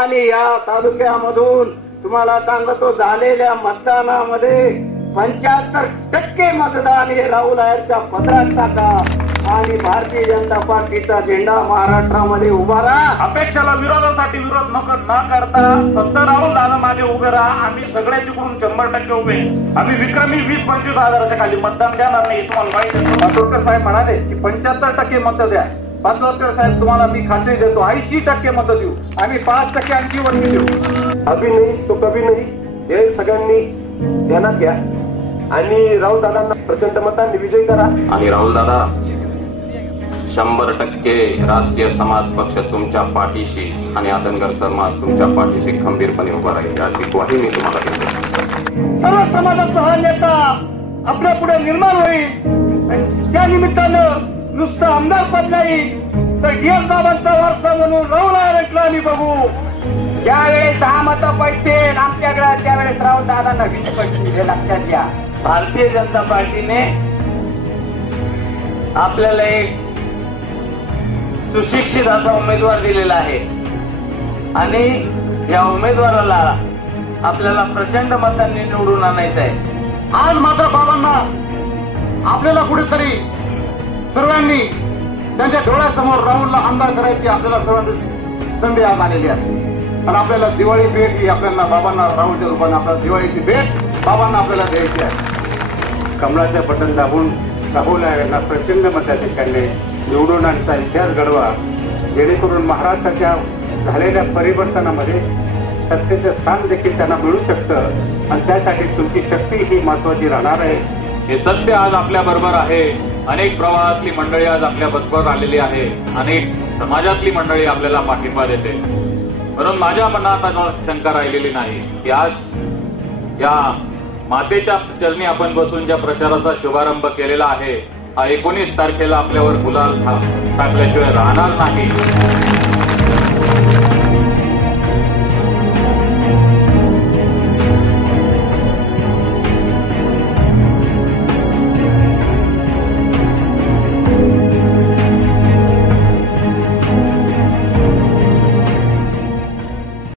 आणि या तालुक्यामधून तुम्हाला सांगतो झालेल्या मतदानामध्ये 75% मतदान हे राहुल आहेरच्या पदरात टाका आणि भारतीय जनता पार्टीचा झेंडा महाराष्ट्रामध्ये उभा राहा. अपेक्षाला विरोधासाठी विरोध न करता फक्त राहुल दादा मागे उभे राहा. आम्ही सगळ्या तिकडून 100% उभे. आम्ही विक्रमी 20-25 हजाराच्या खाली मतदान देणार नाही. तुम्हाला माहिती आहे. पाटोळकर साहेब म्हणाले की 75% मत द्या. पाटोळकर साहेब तुम्हाला मी खात्री देतो 80% मत देऊ. आम्ही 5% आणखी वरती देऊ. अभी नाही तो कभी नाही हे सगळ्यांनी ध्यानात घ्या आणि राहुल दादांना प्रचंड मतांनी विजयी करा. आणि राहुल दादा 100% राष्ट्रीय समाज पक्ष तुमच्या पाठीशी आणि आदनगर समाज तुमच्या पाठीशी खंबीरपणे उभा राहील याची ग्वाही मी तुम्हाला देतो. सर्व समाजाचा हा नेता आपल्या पुढे निर्माण होईल. त्या निमित्तानं नुसतं आमदार पद नाही तर डी.एस. बाबांचा वारसा म्हणून राहुल आहेरला आम्ही बघू. ज्यावेळेस 10 मतं पडतील आमच्याकडे त्यावेळेस राहुल दादांना 20 पडतील हे लक्षात घ्या. भारतीय जनता पार्टीने आपल्याला एक सुशिक्षित असा उमेदवार दिलेला आहे आणि या उमेदवाराला आपल्याला प्रचंड मतांनी निवडून आणायचं आहे. आज मात्र बाबांना आपल्याला कुठेतरी सर्वांनी त्यांच्या डोळ्यासमोर राहुलला आमदार करायची आपल्याला सर्वांनी संधी आज आलेली आहे. आणि आपल्याला दिवाळी भेट ही आपल्याला बाबांना राहुलच्या रूपाने आपल्याला दिवाळीची भेट बाबांना आपल्याला द्यायची आहे. कमळाचे बटन दाबून राहुल आहेरला प्रचंड मताधिक्याने निवडून आणता इतिहास घडवा जेणेकरून महाराष्ट्राच्या झालेल्या परिवर्तनामध्ये सत्तेचं स्थान देखील त्यांना मिळू शकतं आणि त्यासाठी तुमची शक्ती ही महत्वाची राहणार आहे. हे सत्य आज आपल्या बरोबर आहे. अनेक प्रवाहातली मंडळी आज आपल्या बरोबर आलेली आहे. अनेक समाजातली मंडळी आपल्याला पाठिंबा देते. म्हणून माझ्या मनात शंका राहिलेली नाही की आज या मातेच्या चरणी आपण बसून ज्या प्रचाराचा शुभारंभ केलेला आहे हा 19 तारखेला आपल्यावर गुलाल टाकल्याशिवाय राहणार नाही.